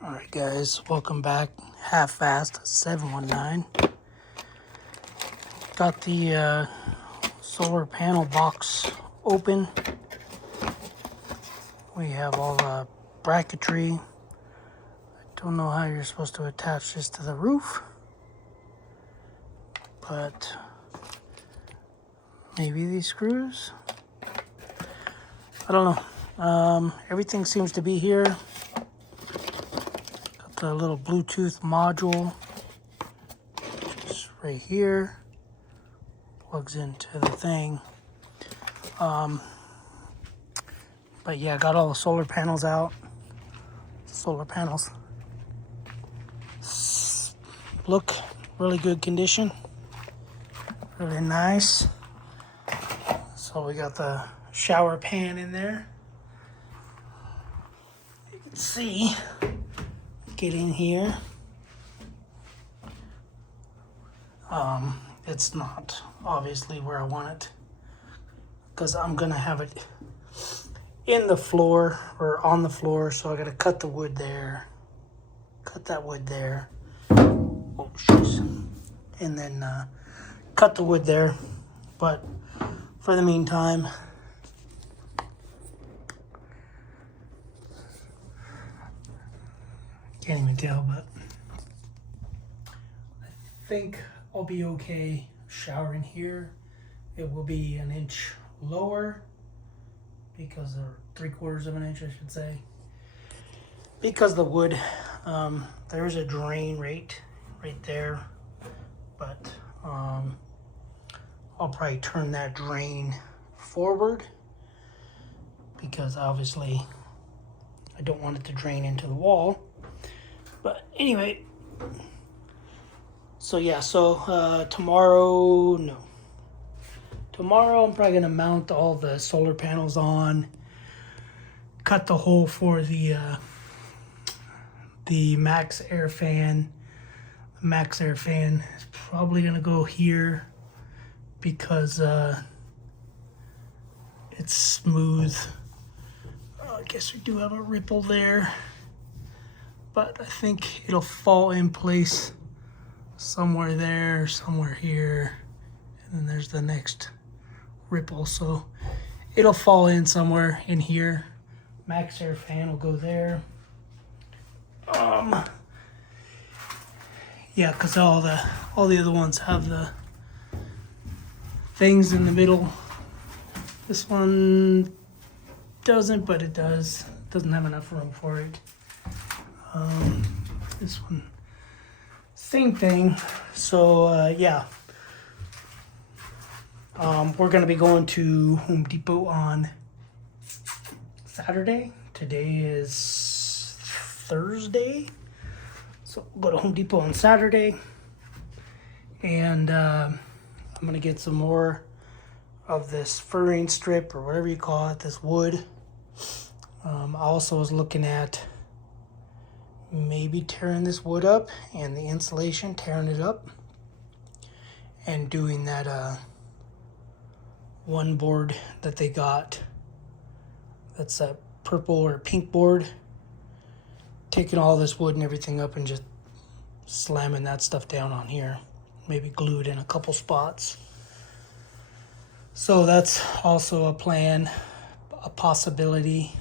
Alright guys, welcome back. Half-Fast 719. Got the solar panel box open. We have all the bracketry. I don't know how you're supposed to attach this to the roof, but maybe these screws? I don't know. Everything seems to be here. Got the little Bluetooth module just right here. Plugs into the thing. But yeah, got all the solar panels out. Solar panels look really good condition. Really nice. So we got the shower pan in there. You can see, get in here. It's not obviously where I want it because I'm gonna have it in the floor or on the floor, so I gotta cut the wood there, cut that wood there. Oh jeez. And then cut the wood there. But for the meantime, can't even tell, but I think I'll be okay showering here. It will be an inch lower because, or 3/4 of an inch, I should say, because the wood, there's a drain right there, but I'll probably turn that drain forward because obviously I don't want it to drain into the wall. But anyway, so yeah, so tomorrow I'm probably gonna mount all the solar panels on, cut the hole for the max air fan. The max air fan is probably gonna go here because it's smooth. I guess we do have a ripple there, but I think it'll fall in place somewhere there, somewhere here, and then there's the next ripple, so it'll fall in somewhere in here. Max air fan will go there. Yeah, because all the other ones have the things in the middle. This one doesn't, but it does. It doesn't have enough room for it. This one, same thing. So yeah, we're gonna be going to Home Depot on Saturday. Today is Thursday, so we'll go to Home Depot on Saturday, and I'm gonna get some more of this furring strip or whatever you call it, this wood. I also was looking at maybe tearing this wood up and the insulation, tearing it up and doing that one board that they got, that's a purple or pink board, taking all this wood and everything up and just slamming that stuff down on here, maybe glued in a couple spots. So that's also a plan, a possibility.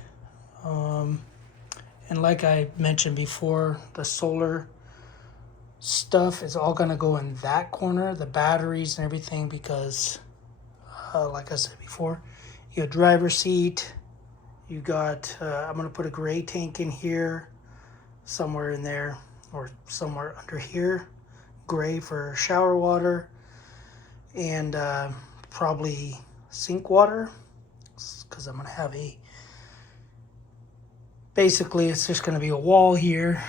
And like I mentioned before, the solar stuff is all gonna go in that corner, the batteries and everything, because like I said before, you got driver's seat, you got, I'm gonna put a gray tank in here, somewhere in there, or somewhere under here, gray for shower water, and probably sink water, because I'm gonna have basically it's just gonna be a wall here,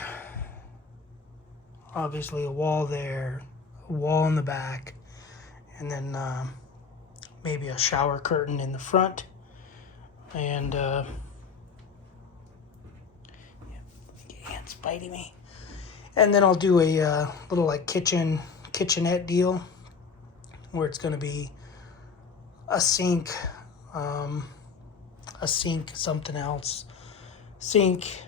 obviously a wall there, a wall in the back, and then maybe a shower curtain in the front, and yeah, ants biting me. And then I'll do a little like kitchenette deal where it's going to be a sink, something else, sink,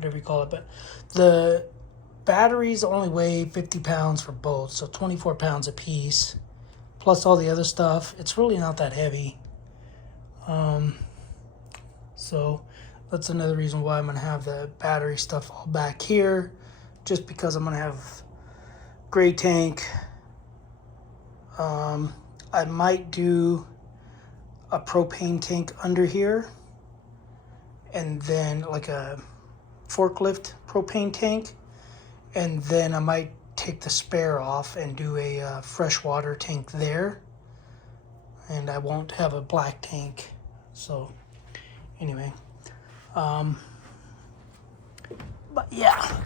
whatever you call it. But the batteries only weigh 50 pounds for both, so 24 pounds a piece, plus all the other stuff. It's really not that heavy. So that's another reason why I'm going to have the battery stuff all back here, just because I'm going to have gray tank. I might do a propane tank under here, and then like a forklift propane tank, and then I might take the spare off and do a freshwater tank there, and I won't have a black tank. So anyway, but yeah,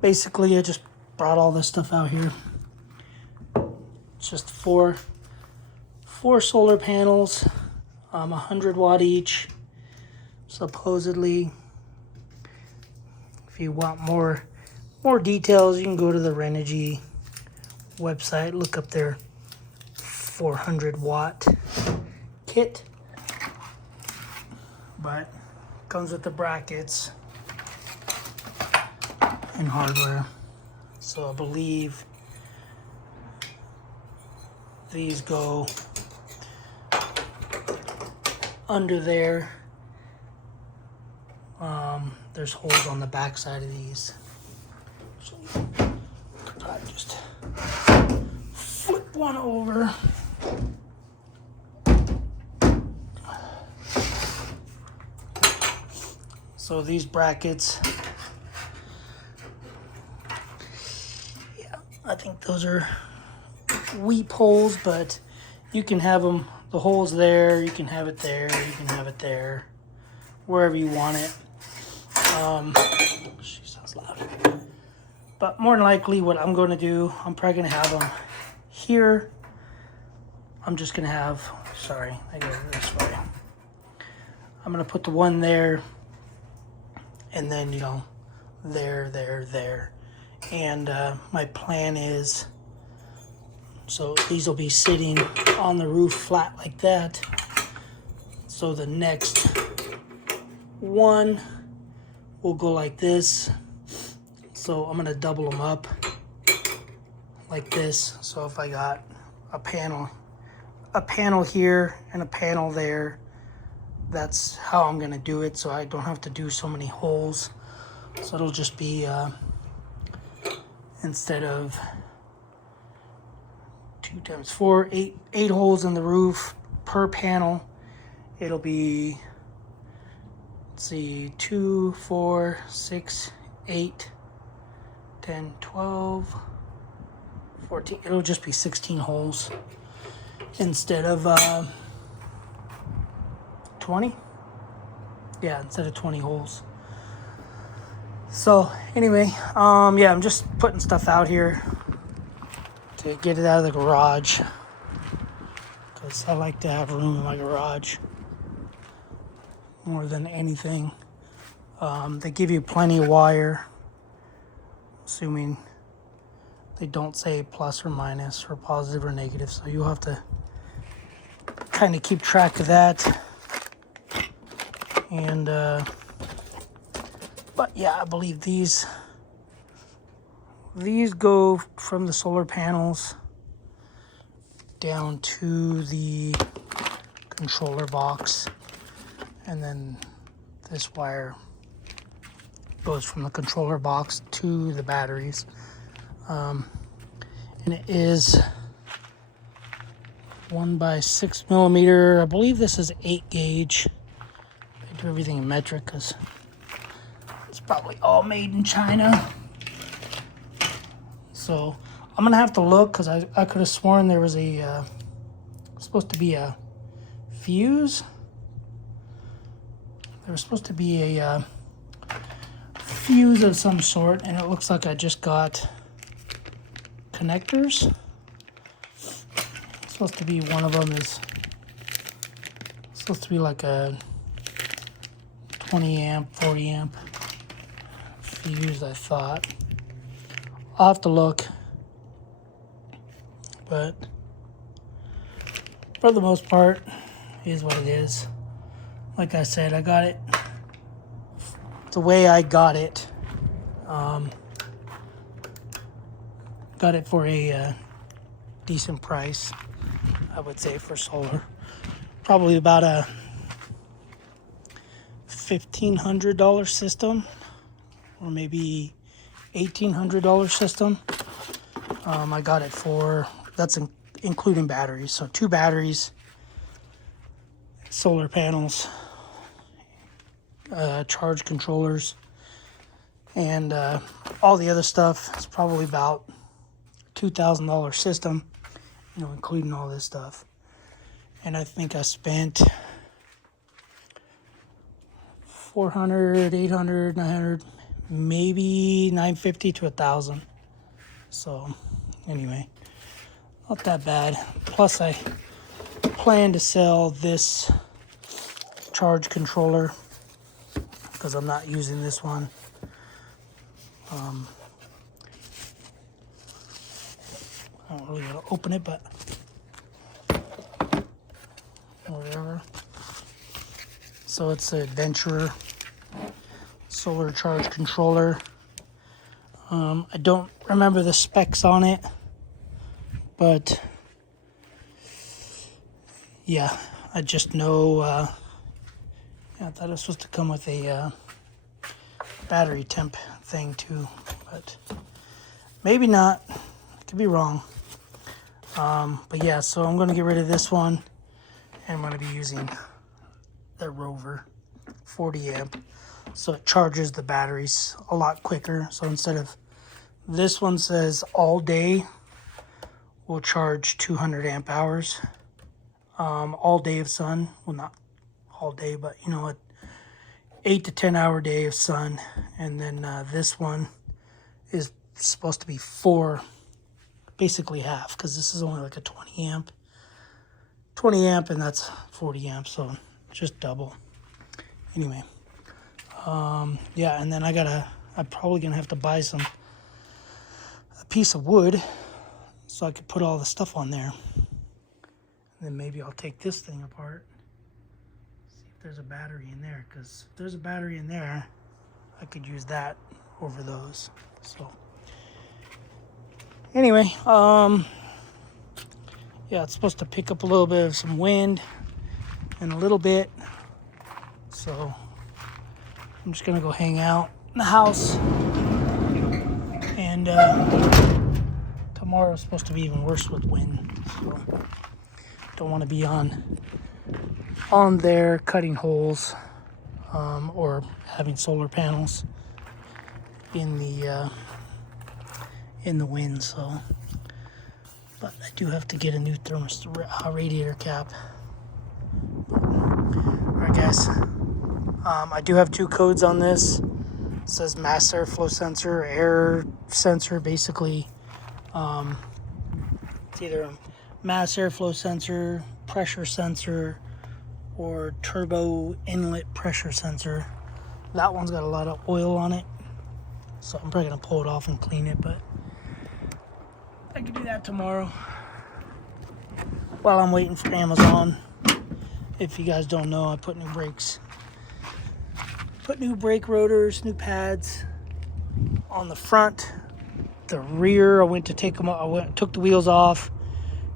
basically I just brought all this stuff out here. It's just four solar panels, 100 watt each, supposedly. If you want more details, you can go to the Renogy website, look up their 400 watt kit. But comes with the brackets and hardware. So I believe these go under there. There's holes on the back side of these. So could probably just flip one over. So these brackets, yeah, I think those are weep holes, but you can have them, the holes there, you can have it there, you can have it there, wherever you want it. She sounds loud. But more than likely what I'm going to do, I'm probably going to have them here. I'm just going to have, sorry, I got it this way. I'm going to put the one there, and then, you know, there. And my plan is, so these will be sitting on the roof flat like that. So the next one will go like this. So I'm gonna double them up like this. So if I got a panel here and a panel there, that's how I'm gonna do it. So I don't have to do so many holes. So it'll just be, instead of 2 times 4, 8 holes in the roof per panel. It'll be, let's see, 2, 4, 6, 8, 10, 12, 14. It'll just be 16 holes instead of 20. Yeah, instead of 20 holes. So anyway, yeah, I'm just putting stuff out here to get it out of the garage, because I like to have room in my garage more than anything. They give you plenty of wire, assuming they don't say plus or minus or positive or negative, so you'll have to kind of keep track of that. And but yeah, I believe these go from the solar panels down to the controller box, and then this wire goes from the controller box to the batteries. And it is 1 by 6 millimeter. I believe this is 8 gauge. I do everything in metric because it's probably all made in China. So I'm gonna have to look, because I could have sworn there was a supposed to be a fuse. There was supposed to be a fuse of some sort, and it looks like I just got connectors. It's supposed to be, one of them is supposed to be like a 20 amp, 40 amp fuse, I thought. I'll have to look, but for the most part, it is what it is. Like I said, I got it the way I got it, got it for a decent price, I would say, for solar. Probably about a $1,500 system, or maybe $1,800 system. I got it for, that's including batteries. So 2 batteries, solar panels, charge controllers, and all the other stuff. It's probably about $2,000 system, you know, including all this stuff. And I think I spent $400, $800, $900, maybe $950 to $1,000. So anyway, not that bad. Plus I plan to sell this charge controller because I'm not using this one. I don't really want to open it, but whatever. So it's the Adventurer solar charge controller. I don't remember the specs on it, but yeah, I just know yeah, I thought it was supposed to come with a battery temp thing too, but maybe not. Could be wrong. But yeah, so I'm going to get rid of this one, and I'm going to be using the Rover 40 amp. So it charges the batteries a lot quicker. So instead of, this one says all day will charge 200 amp hours. All day of sun, well, not all day, but you know, 8 to 10 hour day of sun. And then this one is supposed to be 4, basically half, because this is only like a 20 amp, and that's 40 amps, so just double. Anyway, yeah, and then I'm probably gonna have to buy a piece of wood so I could put all the stuff on there. And then maybe I'll take this thing apart, see if there's a battery in there, because if there's a battery in there, I could use that over those. So anyway, yeah, it's supposed to pick up a little bit of some wind in a little bit. So I'm just gonna go hang out in the house. And tomorrow's supposed to be even worse with wind. So don't want to be on there cutting holes or having solar panels in the wind. So, but I do have to get a new radiator cap. Alright guys, I do have 2 codes on this. It says mass airflow sensor, air sensor. Basically, it's either a mass airflow sensor, pressure sensor, or turbo inlet pressure sensor. That one's got a lot of oil on it, so I'm probably gonna pull it off and clean it, but I can do that tomorrow while I'm waiting for Amazon. If you guys don't know, I put new brakes, new brake rotors, new pads on the front. The rear, I went to take them off. Took the wheels off,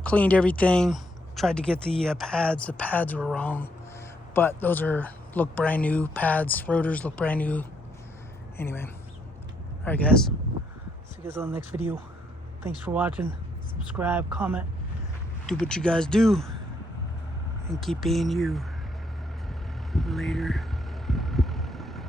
cleaned everything, tried to get the pads. The pads were wrong, but those look brand new. Pads, rotors look brand new. Anyway, all right guys, see you guys on the next video. Thanks for watching. Subscribe, comment, do what you guys do, and keep being you. Later.